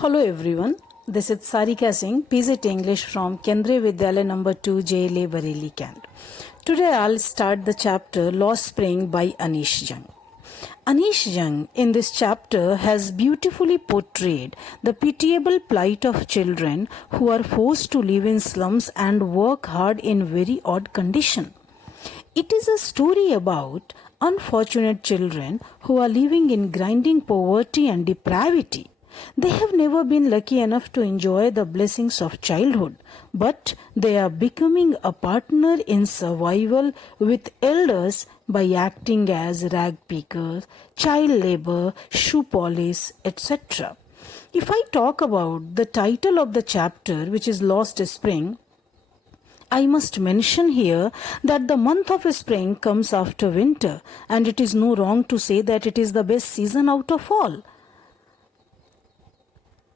Hello everyone, this is Sarika Singh, PZ English from Kendriya Vidyalaya number 2 JLA Bareilly Cant. Today I'll start the chapter Lost Spring by Anish Jung. Anish Jung in this chapter has beautifully portrayed the pitiable plight of children who are forced to live in slums and work hard in very odd conditions. It is a story about unfortunate children who are living in grinding poverty and depravity. They have never been lucky enough to enjoy the blessings of childhood, but they are becoming a partner in survival with elders by acting as rag pickers, child labor, shoe polish, etc. If I talk about the title of the chapter, which is Lost Spring, I must mention here that the month of spring comes after winter, and it is no wrong to say that it is the best season out of all.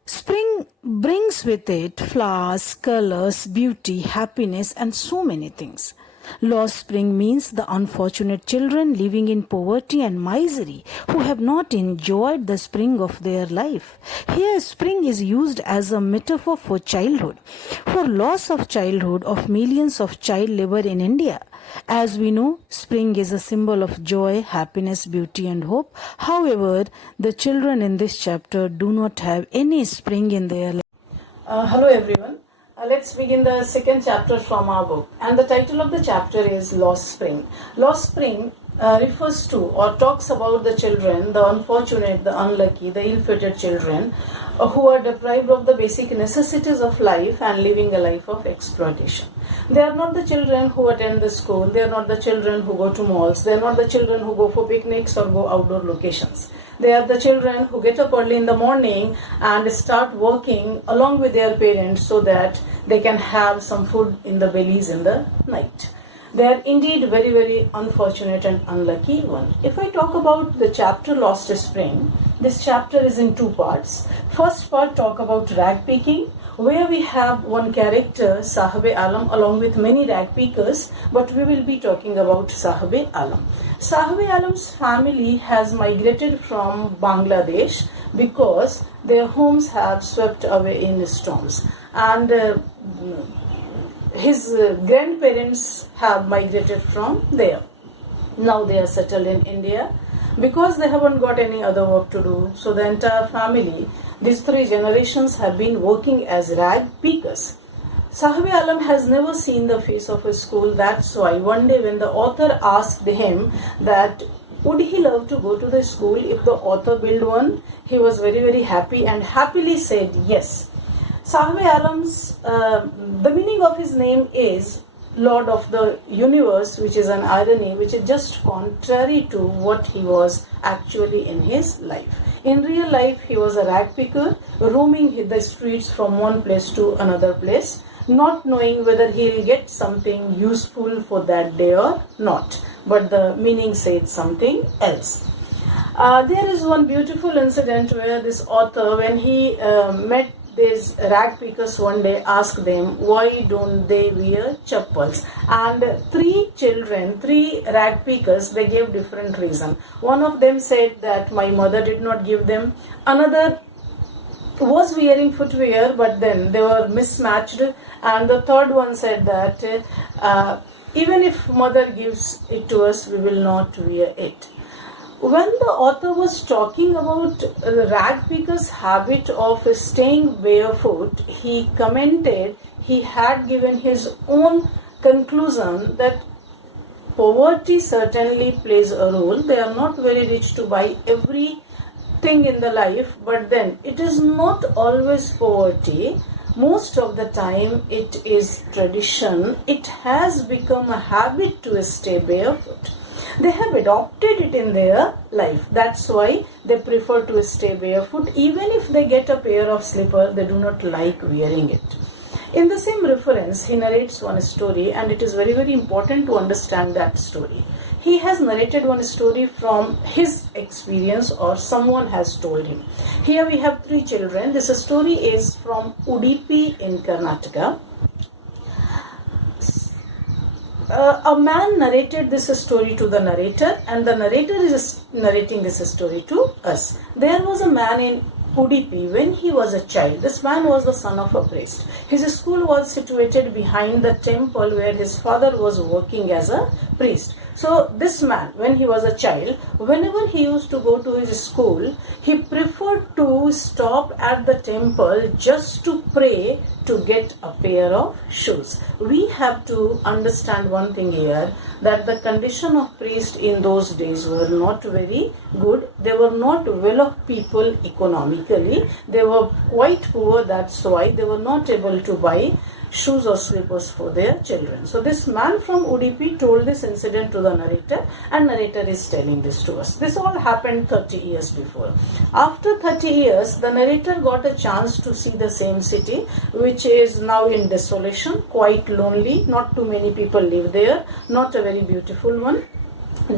Spring brings with it flowers, colors, beauty, happiness, and so many things. Lost spring means the unfortunate children living in poverty and misery who have not enjoyed the spring of their life. Here, spring is used as a metaphor for childhood, for loss of childhood of millions of child labor in India. As we know, spring is a symbol of joy, happiness, beauty, and hope. However, the children in this chapter do not have any spring in their life. Hello everyone. Let's begin the second chapter from our book, and the title of the chapter is Lost Spring. Lost Spring refers to or talks about the children, the unfortunate, the unlucky, the ill-fated children who are deprived of the basic necessities of life and living a life of exploitation. They are not the children who attend the school, they are not the children who go to malls, they are not the children who go for picnics or go outdoor locations. They are the children who get up early in the morning and start working along with their parents so that they can have some food in the bellies in the night. They are indeed very, very unfortunate and unlucky one. If I talk about the chapter Lost Spring, this chapter is in two parts. First part talk about rag picking, where we have one character, Sahabe Alam, along with many rag pickers, but we will be talking about Sahabe Alam. Sahabe Alam's family has migrated from Bangladesh because their homes have swept away in storms, and his grandparents have migrated from there. Now they are settled in India because they haven't got any other work to do. So the entire family, these three generations, have been working as rag pickers. Sahabe Alam has never seen the face of a school. That's why one day when the author asked him that would he love to go to the school if the author built one, he was very, very happy and happily said yes. Sahabe Alam's, the meaning of his name is Lord of the Universe, which is an irony, which is just contrary to what he was actually in his life. In real life, he was a rag picker, roaming the streets from one place to another place, not knowing whether he'll get something useful for that day or not. But the meaning said something else. There is one beautiful incident where this author, when he met these rag pickers one day, asked them why don't they wear chappals, and three rag pickers, they gave different reason. One of them said that my mother did not give them, another was wearing footwear but then they were mismatched, and the third one said that even if mother gives it to us, we will not wear it. When the author was talking about the rag picker's habit of staying barefoot, he commented he had given his own conclusion that poverty certainly plays a role. They are not very rich to buy everything in the life, but then it is not always poverty. Most of the time it is tradition. It has become a habit to stay barefoot. They have adopted it in their life. That's why they prefer to stay barefoot. Even if they get a pair of slippers, they do not like wearing it. In the same reference, he narrates one story, and it is very, very important to understand that story. He has narrated one story from his experience, or someone has told him. Here we have three children. This story is from Udupi in Karnataka. A man narrated this story to the narrator, and the narrator is narrating this story to us. There was a man in Udupi, when he was a child, this man was the son of a priest. His school was situated behind the temple where his father was working as a priest. So this man, when he was a child, whenever he used to go to his school, he preferred to stop at the temple just to pray to get a pair of shoes. We have to understand one thing here, that the condition of priests in those days were not very good. They were not well off people economically. They were quite poor, that's why they were not able to buy shoes or slippers for their children. So this man from Udupi told this incident to the narrator, and narrator is telling this to us. This all happened 30 years before. After 30 years, the narrator got a chance to see the same city, which is now in desolation, quite lonely, not too many people live there, not a very beautiful one,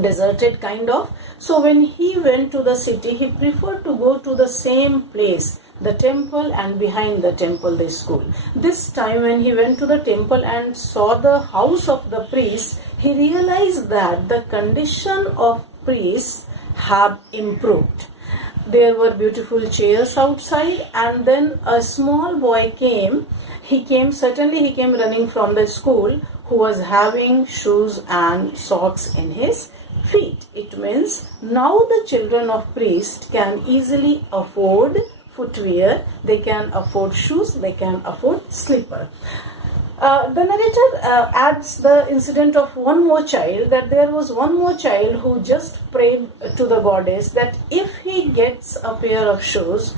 deserted kind of. So when he went to the city, he preferred to go to the same place, the temple, and behind the temple the school. This time when he went to the temple and saw the house of the priest, he realized that the condition of priests have improved. There were beautiful chairs outside, and then a small boy came. He came running from the school, who was having shoes and socks in his feet. It means now the children of priests can easily afford footwear, they can afford shoes, they can afford slipper. The narrator adds the incident of one more child, that there was one more child who just prayed to the goddess that if he gets a pair of shoes,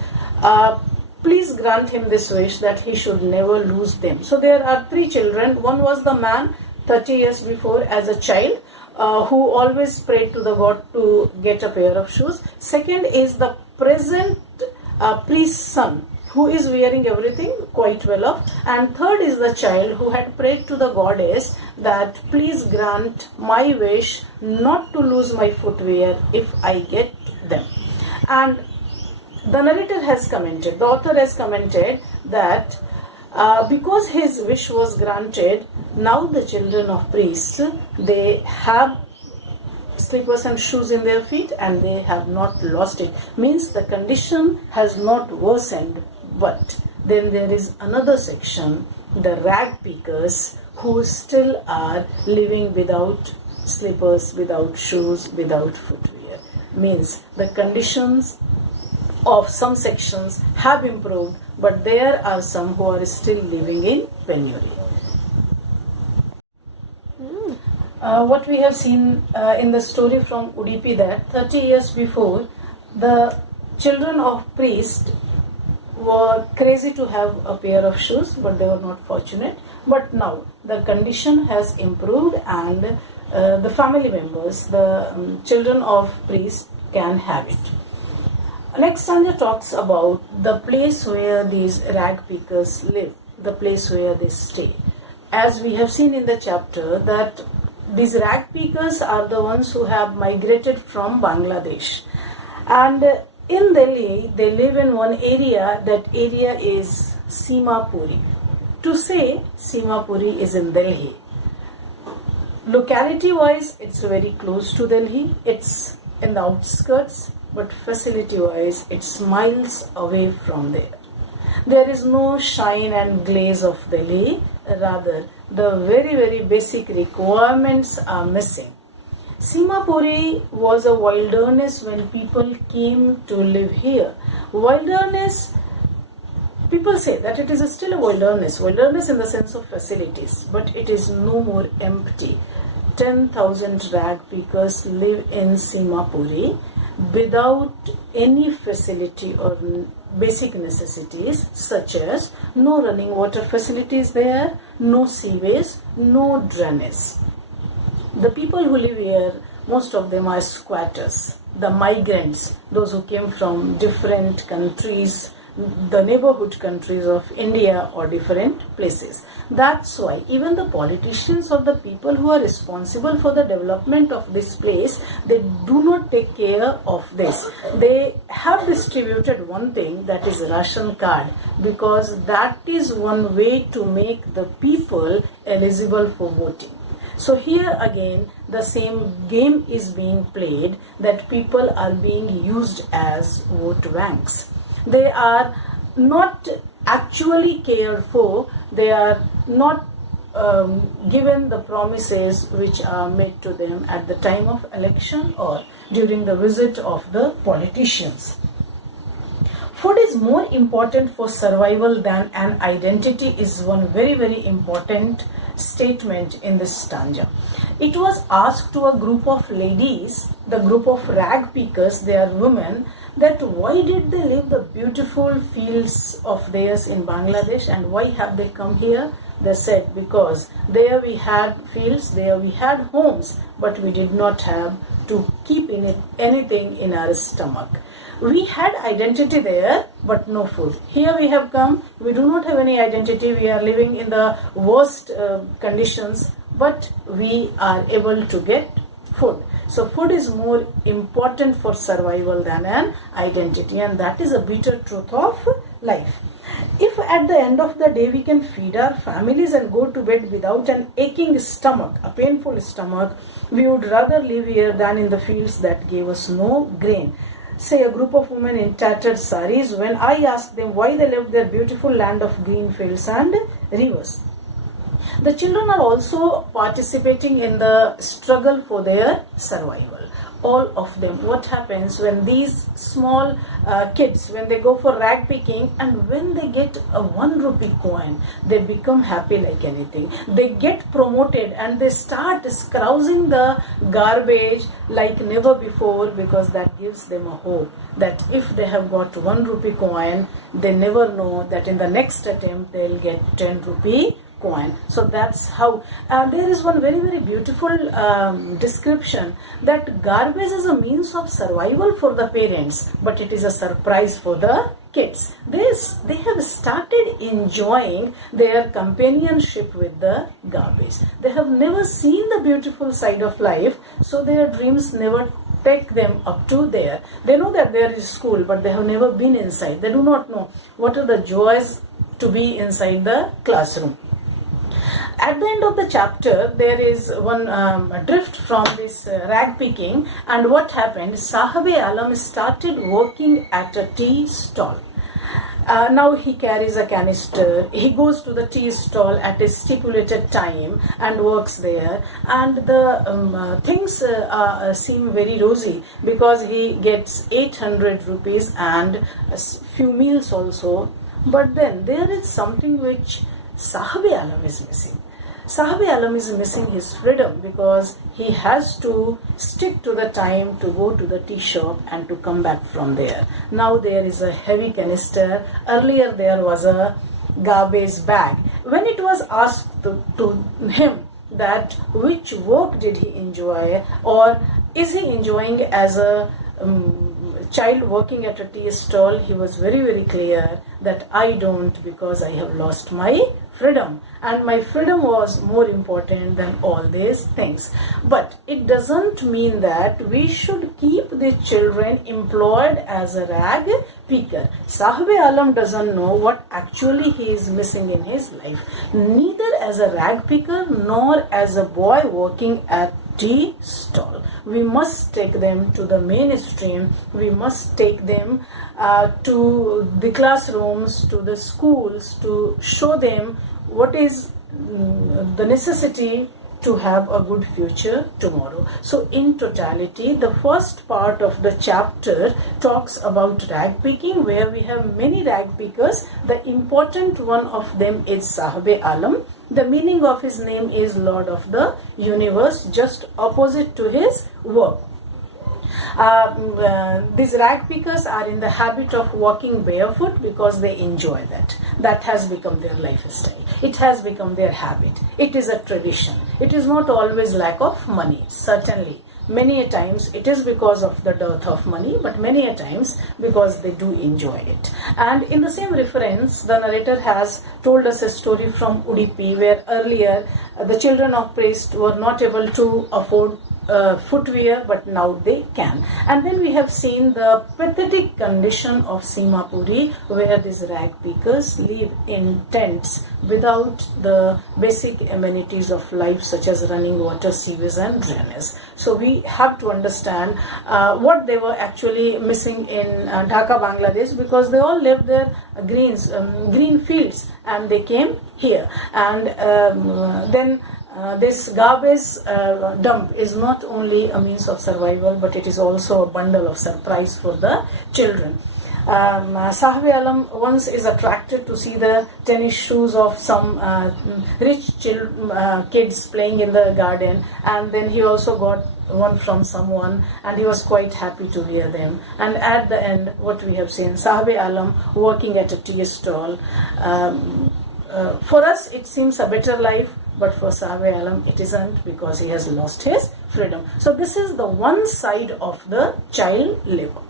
please grant him this wish, that he should never lose them. So there are three children. One was the man 30 years before as a child, who always prayed to the god to get a pair of shoes. Second is the present priest's son, who is wearing everything quite well off. And third is the child who had prayed to the goddess that please grant my wish not to lose my footwear if I get them. And the narrator has commented, the author has commented that because his wish was granted, now the children of priests, they have slippers and shoes in their feet and they have not lost it. Means the condition has not worsened. But then there is another section, the rag pickers, who still are living without slippers, without shoes, without footwear. Means the conditions of some sections have improved, but there are some who are still living in penury. What we have seen in the story from Udupi, that 30 years before, the children of priests were crazy to have a pair of shoes, but they were not fortunate. But now the condition has improved, and the family members, the children of priests, can have it. Next stanza talks about the place where these rag pickers live, the place where they stay. As we have seen in the chapter, that these rag pickers are the ones who have migrated from Bangladesh. And in Delhi, they live in one area. That area is Seema Puri. To say Seema Puri is in Delhi, locality wise, it's very close to Delhi. It's in the outskirts, but facility wise, it's miles away from there. There is no shine and glaze of Delhi. Rather, the very basic requirements are missing. Seema Puri was a wilderness when people came to live here. Wilderness, people say that it is still a wilderness in the sense of facilities, but it is no more empty. 10,000 rag pickers live in Seema Puri without any facility or basic necessities, such as no running water facilities there, no sewage, no drainage. The people who live here, most of them are squatters, the migrants, those who came from different countries, the neighborhood countries of India or different places. That's why even the politicians or the people who are responsible for the development of this place, they do not take care of this. They have distributed one thing, that is ration card, because that is one way to make the people eligible for voting. So here again the same game is being played, that people are being used as vote banks. They are not actually cared for. They are not given the promises which are made to them at the time of election or during the visit of the politicians. Food is more important for survival than an identity is one very, very important statement in this stanza. It was asked to a group of ladies, the group of rag pickers, they are women, that why did they leave the beautiful fields of theirs in Bangladesh and why have they come here? They said, because there we had fields, there we had homes, but we did not have to keep in it anything in our stomach. We had identity there, but no food. Here we have come, we do not have any identity, we are living in the worst conditions, but we are able to get food. So food is more important for survival than an identity, and that is a bitter truth of life. If at the end of the day we can feed our families and go to bed without an aching stomach, a painful stomach, we would rather live here than in the fields that gave us no grain. Say a group of women in tattered saris, when I asked them why they left their beautiful land of green fields and rivers. The children are also participating in the struggle for their survival. All of them. What happens when these small kids, when they go for rag picking and when they get a 1 rupee coin, they become happy like anything. They get promoted and they start carousing the garbage like never before, because that gives them a hope that if they have got 1 rupee coin, they never know that in the next attempt they'll get 10 rupee coin. So that's how there is one very, very beautiful description that garbage is a means of survival for the parents, but it is a surprise for the kids. They have started enjoying their companionship with the garbage. They have never seen the beautiful side of life, so their dreams never take them up to there. They know that there is school, but they have never been inside. They do not know what are the joys to be inside the classroom. At the end of the chapter, there is one drift from this rag picking, and what happened? Sahabe Alam started working at a tea stall. Now he carries a canister. He goes to the tea stall at a stipulated time and works there, and the things seem very rosy because he gets 800 rupees and a few meals also. But then there is something which Sahabe Alam is missing. Sahabe Alam is missing his freedom because he has to stick to the time to go to the tea shop and to come back from there. Now there is a heavy canister. Earlier there was a garbage bag. When it was asked to him that which work did he enjoy, or is he enjoying as a child working at a tea stall, he was very, very clear that I don't, because I have lost my freedom, and my freedom was more important than all these things. But it doesn't mean that we should keep the children employed as a rag picker. Sahabe Alam doesn't know what actually he is missing in his life, neither as a rag picker nor as a boy working at tea stall. We must take them to the mainstream. We must take them to the classrooms, to the schools, to show them what is the necessity to have a good future tomorrow. So in totality, the first part of the chapter talks about rag picking, where we have many rag pickers. The important one of them is Sahabe Alam. The meaning of his name is Lord of the Universe, just opposite to his work. These rag pickers are in the habit of walking barefoot because they enjoy that. That has become their lifestyle. It has become their habit. It is a tradition. It is not always lack of money, certainly. Many a times it is because of the dearth of money, but many a times because they do enjoy it. And in the same reference, the narrator has told us a story from Udupi, where earlier the children of priests were not able to afford footwear, but now they can. And then we have seen the pathetic condition of Seema Puri, where these rag pickers live in tents without the basic amenities of life such as running water, sewage and drainage. So we have to understand what they were actually missing in Dhaka, Bangladesh, because they all lived there green fields, and they came here. And then this garbage dump is not only a means of survival, but it is also a bundle of surprise for the children. Sahabe Alam once is attracted to see the tennis shoes of some rich kids playing in the garden, and then he also got one from someone, and he was quite happy to wear them. And at the end, what we have seen, Sahabe Alam working at a tea stall. For us it seems a better life, but for Sahabe Alam it isn't, because he has lost his freedom. So this is the one side of the child labor.